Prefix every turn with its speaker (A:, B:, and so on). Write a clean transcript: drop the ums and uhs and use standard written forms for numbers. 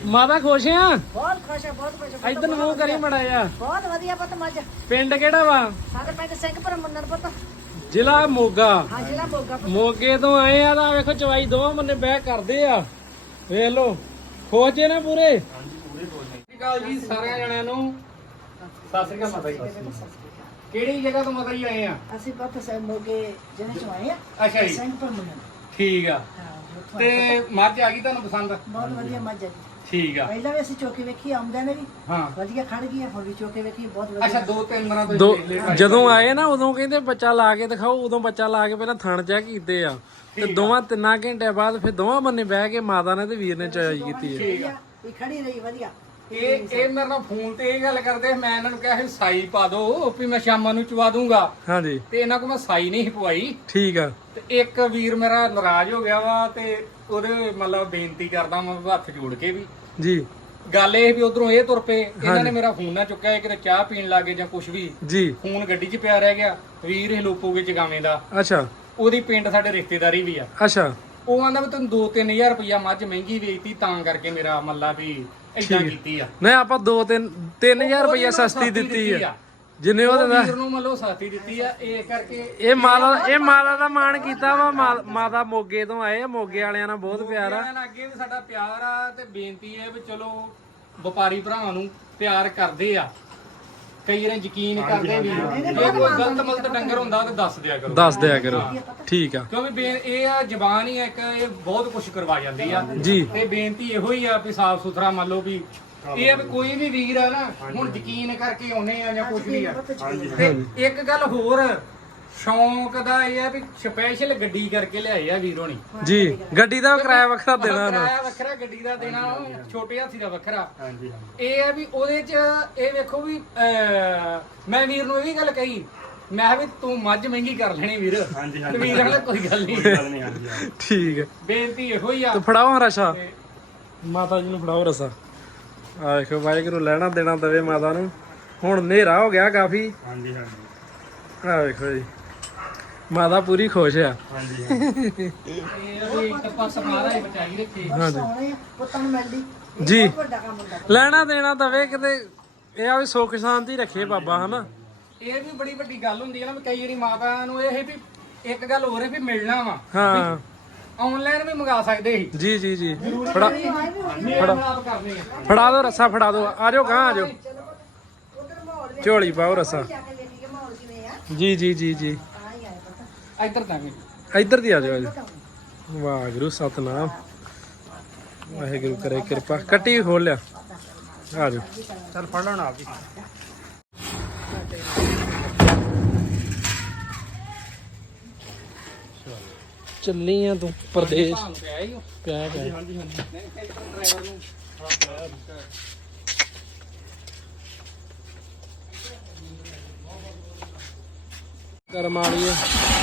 A: ਮਾਤਾ ਖੁਸ਼ ਆ?
B: ਬਹੁਤ ਖੁਸ਼ ਆ, ਬਹੁਤ ਖੁਸ਼ ਆ।
A: ਇਧਰ ਨੂੰ ਮੂੰਹ ਕਰੀ ਮੜਾ ਜਾ।
B: ਬਹੁਤ ਵਧੀਆ ਪੁੱਤ ਮੱਝ।
A: ਪਿੰਡ ਕਿਹੜਾ ਵਾ?
B: ਸਾਡੇ ਪਿੰਡ ਸਿੰਘਪੁਰ ਮੁੰਨਣ ਪੁੱਤ।
A: ਜ਼ਿਲ੍ਹਾ ਮੋਗਾ।
B: ਹਾਂ ਜ਼ਿਲ੍ਹਾ ਮੋਗਾ।
A: ਮੋਗੇ ਤੋਂ ਆਏ ਆ ਤਾਂ ਵੇਖੋ ਚਵਾਈ ਦੋਵਾਂ ਬੰਨੇ ਬਹਿ ਕਰਦੇ ਆ। ਵੇਖ ਲੋ ਖੁਸ਼ ਜੇ ਨਾ ਪੂਰੇ।
C: ਹਾਂਜੀ ਪੂਰੇ ਖੁਸ਼ ਨੇ।
A: ਸਤਿ ਸ਼੍ਰੀ ਅਕਾਲ ਜੀ ਸਾਰਿਆਂ ਜਣਿਆਂ ਨੂੰ। ਸਤਿ ਸ਼੍ਰੀ ਅਕਾਲ ਮਾਤਾ ਜੀ। ਕਿਹੜੀ ਜਗ੍ਹਾ ਤੋਂ ਮਾਤਾ ਜੀ ਆਏ ਆ?
B: ਅਸੀਂ ਪੁੱਤ ਮੋਗੇ ਜ਼ਿਲ੍ਹੇ ਚੋਂ ਆਏ ਆ।
A: ਅੱਛਾ ਜੀ।
B: ਸਿੰਘਪੁਰ ਮੁੰਨਣ।
A: ਠੀਕ ਆ।
B: ਹਾਂ ਉੱਥੋਂ
A: ਤੇ ਮੱਝ ਆ ਗਈ ਤੁਹਾਨੂੰ ਪਸੰਦ?
B: ਬਹੁਤ ਵਧੀਆ ਮੱਝ ਆ ਜੀ।
A: ਠੀਕ ਆ।
B: ਪਹਿਲਾਂ ਵੀ ਅਸੀਂ ਚੋਕੇ ਵੇਖੀ ਆਉਂਦੇ ਨੇ ਵੀ
A: ਹਾਂ
B: ਵਧੀਆ ਖੜ ਗਈ ਆ। ਹੁਣ ਵੀ ਚੋਕੇ ਵੇਖੀ ਬਹੁਤ ਵਧੀਆ।
A: ਅੱਛਾ 2-3 ਦਿਨਾਂ ਤੋਂ ਜਦੋਂ ਆਏ ਨਾ ਉਦੋਂ ਕਹਿੰਦੇ ਬੱਚਾ ਲਾ ਕੇ ਦਿਖਾਓ। ਉਦੋਂ ਬੱਚਾ ਲਾ ਕੇ ਪਹਿਲਾਂ ਥਣ ਚੈੱਕ ਕੀਤੇ ਆ ਤੇ 2-3 ਘੰਟਿਆਂ ਬਾਅਦ ਫਿਰ ਦੋਵਾਂ ਬੰਨੇ ਬਹਿ ਕੇ ਮਾਤਾ ਨੇ ਤੇ ਵੀਰ ਨੇ ਚਵਾਈ ਕੀਤੀ ਆ।
B: ਠੀਕ ਆ। ਇਹ ਖੜੀ ਰਹੀ ਵਧੀਆ।
A: ਇਹ ਮੇਰੇ ਨਾਲ ਫੋਨ ਤੇ ਇਹ ਗੱਲ ਕਰਦੇ ਮੈਂ ਇਹਨਾਂ ਨੂੰ ਕਿਹਾ ਸੀ ਸਾਈ ਪਾ ਦੋ ਵੀ ਮੈਂ ਸ਼ਾਮਾਂ ਨੂੰ ਚਵਾ ਦੂੰਗਾ। ਹਾਂਜੀ ਤੇ ਇਹਨਾਂ ਕੋ ਮੈਂ ਸਾਈ ਨਹੀਂ ਪਵਾਈ। ਠੀਕ ਆ। ਤੇ ਇੱਕ ਵੀਰ ਮੇਰਾ ਨਾਰਾਜ਼ ਹੋ ਗਿਆ ਵਾ ਤੇ ਉਹਦੇ ਮਤਲਬ ਬੇਨਤੀ ਕਰਦਾ ਮੈਂ ਹੱਥ ਜੋੜ ਕੇ ਵੀ ਜੀ। ਗੱਲ ਇਹ ਵੀ ਉਧਰੋਂ ਇਹ ਤੁਰ ਪਏ ਇਹਨਾਂ ਨੇ ਮੇਰਾ ਫੋਨ ਨਾ ਚੁੱਕਿਆ। ਇਹ ਕਿਤੇ ਚਾਹ ਪੀਣ ਲੱਗੇ ਜਾਂ ਕੁਝ ਵੀ ਜੀ ਫੋਨ ਗੱਡੀ 'ਚ ਪਿਆ ਰਹਿ ਗਿਆ। ਵੀਰ ਹਲੋਪੋਗੇ ਜਗਾਵੇਂ ਦਾ। ਅੱਛਾ ਉਹਦੀ ਪਿੰਡ ਸਾਡੇ ਰਿਸ਼ਤੇਦਾਰੀ ਵੀ ਆ। ਅੱਛਾ ਉਹ ਆਂਦਾ ਵੀ ਤੈਨੂੰ 2-3000 ਰੁਪਇਆ ਮੱਝ ਮਹਿੰਗੀ ਵੇਚਤੀ ਤਾਂ ਕਰਕੇ ਮੇਰਾ ਮੱਲਾ ਵੀ ਏਦਾਂ ਕੀਤੀ ਆ। ਨਹੀਂ ਆਪਾਂ 2-3000 ਰੁਪਇਆ ਸਸਤੀ ਦਿੱਤੀ ਆ ਜਿੰਨੇ ਉਹ ਦਿੰਦਾ ਵੀਰ ਨੂੰ ਮੱਲੋ ਸਸਤੀ ਦਿੱਤੀ ਆ। ਇਹ ਕਰਕੇ ਇਹ ਮਾਤਾ ਦਾ ਮਾਣ ਕੀਤਾ ਵਾ। ਮਾਤਾ ਮੋਗੇ ਤੋਂ ਆਏ ਆ। ਮੋਗੇ ਵਾਲਿਆਂ ਨਾਲ ਬਹੁਤ ਪਿਆਰ ਆ। ਅੱਗੇ ਵੀ ਸਾਡਾ ਪਿਆਰ ਆ ਤੇ ਬੇਨਤੀ ਹੈ ਵੀ ਚਲੋ ਵਪਾਰੀ ਭਰਾਵਾਂ ਨੂੰ ਪਿਆਰ ਕਰਦੇ ਆ। ਕਈ ਵਾਰ ਯਕੀਨ ਕਰਦੇ ਵੀ ਜੇ ਕੋਈ ਗਲਤ ਮਲਤ ਡੰਗਰ ਹੁੰਦਾ ਤਾਂ ਦੱਸ ਦਿਆ ਕਰੋ। ਠੀਕ ਆ ਕਿਉਂਕਿ ਇਹ ਆ ਜ਼ਬਾਨ ਹੀ ਇੱਕ ਇਹ ਬਹੁਤ ਕੁਝ ਕਰਵਾ ਜਾਂਦੀ ਆ ਜੀ। ਤੇ ਬੇਨਤੀ ਇਹੋ ਹੀ ਆ ਵੀ ਸਾਫ ਸੁਥਰਾ ਮੰਨ ਲਓ ਵੀ ਇਹ ਆ ਵੀ ਕੋਈ ਵੀ ਵੀਰ ਆ ਨਾ ਹੁਣ ਯਕੀਨ ਕਰਕੇ ਆਉਨੇ ਆ ਜਾਂ ਕੁਝ ਵੀ ਆ। ਤੇ ਇੱਕ ਗੱਲ ਹੋਰ ਸ਼ੌਂਕ ਦਾ ਇਹ ਆ ਵੀ ਸਪੈਸ਼ਲ ਗੱਡੀ ਕਰਕੇ ਲਿਆਏ ਆ ਵੀਰ ਹੋਣੀ ਜੀ। ਗੱਡੀ ਦਾ ਕਿਰਾਇਆ ਵੱਖਰਾ ਦੇਣਾ। ਕਿਰਾਇਆ ਵੱਖਰਾ ਗੱਡੀ ਦਾ ਦੇਣਾ। ਛੋਟੇ ਹਾਥੀ ਦਾ ਵੱਖਰਾ। ਇਹ ਆ ਵੀ ਉਹਦੇ ਚ ਇਹ ਵੇਖੋ ਵੀ ਮੈਂ ਵੀਰ ਨੂੰ ਇਹ ਵੀ ਗੱਲ ਕਹੀ ਮੈਂ ਵੀ ਤੂੰ ਮੱਝ ਮਹਿੰਗੀ ਕਰ ਲੈਣੀ ਵੀਰ। ਵੀਰ ਨਾਲ ਕੋਈ ਗੱਲ ਨਹੀਂ। ਠੀਕ ਹੈ ਬੇਨਤੀ ਇਹੋ ਹੀ ਆ। ਤੇ ਫੜਾਓ ਰਸਾ ਮਾਤਾ ਜੀ ਨੂੰ ਫੜਾਓ ਰਸਾ। ਆ ਵੇਖੋ ਵਾਹਿਗੁਰੂ ਲੈਣਾ ਦੇਣਾ ਦਵੇ ਮਾਤਾ ਨੂੰ। ਹੁਣ ਹਨੇਰਾ ਹੋ ਗਿਆ ਕਾਫੀ। ਹਾਂਜੀ ਹਾਂਜੀ ਆ ਵੇਖੋ ਜੀ ਮਾਤਾ ਪੂਰੀ ਖੁਸ਼ ਆ। ਹਾਂਜੀ ਇਹ ਇੱਕ ਪਾਸਾ ਮਾਰਾ ਹੀ ਬਚਾਈ ਰੱਖੇ। ਹਾਂਜੀ
B: ਪੁੱਤਾਂ ਨੂੰ ਮਿਲਦੀ
A: ਜੀ ਲੈਣਾ ਦੇਣਾ ਦਵੇ ਕਿਤੇ ਇਹ ਆ ਵੀ ਸੁੱਖ ਸ਼ਾਂਤੀ ਰੱਖੇ ਬਾਬਾ ਹਨਾ। ਇਹ ਵੀ ਬੜੀ ਵੱਡੀ ਗੱਲ ਹੁੰਦੀ ਹੈ ਨਾ। ਕਈ ਵਾਰੀ ਮਾਤਾ ਨੂੰ ਇਹ ਵੀ ਇੱਕ ਗੱਲ ਹੋਰ ਹੈ ਵੀ ਮਿਲਣਾ ਵਾ। ਹਾਂ ਆਨਲਾਈਨ ਵੀ ਮੰਗਾ ਸਕਦੇ ਸੀ। ਜੀ ਜੀ ਫੜਾ ਦੋ ਰੱਸਾ ਫੜਾ ਦੋ। ਆ ਜਾਓ ਗਾਂ ਆ ਜਾਓ ਝੋਲੀ ਪਾਓ ਰੱਸਾ। ਜੀ ਜੀ ਜੀ ਜੀ ਇੱਧਰ ਤਾਂ ਇੱਧਰ ਦੀ ਆ ਜਾਓ। ਵਾਹਿਗੁਰੂ ਸਤਨਾਮ ਵਾਹਿਗੁਰੂ ਕਰੇ ਕਿਰਪਾ। ਕੱਟੀ ਖੋਲ ਲਿਆ ਆ ਜਾਓ। ਚੱਲ ਫੜ ਲੈਣਾ ਆਪ ਜੀ। ਚੱਲੀ ਆ ਤੂੰ ਪਰਦੇਸ ਪਿਆ ਹਾਂਜੀ ਕਰਮ ਵਾਲੀ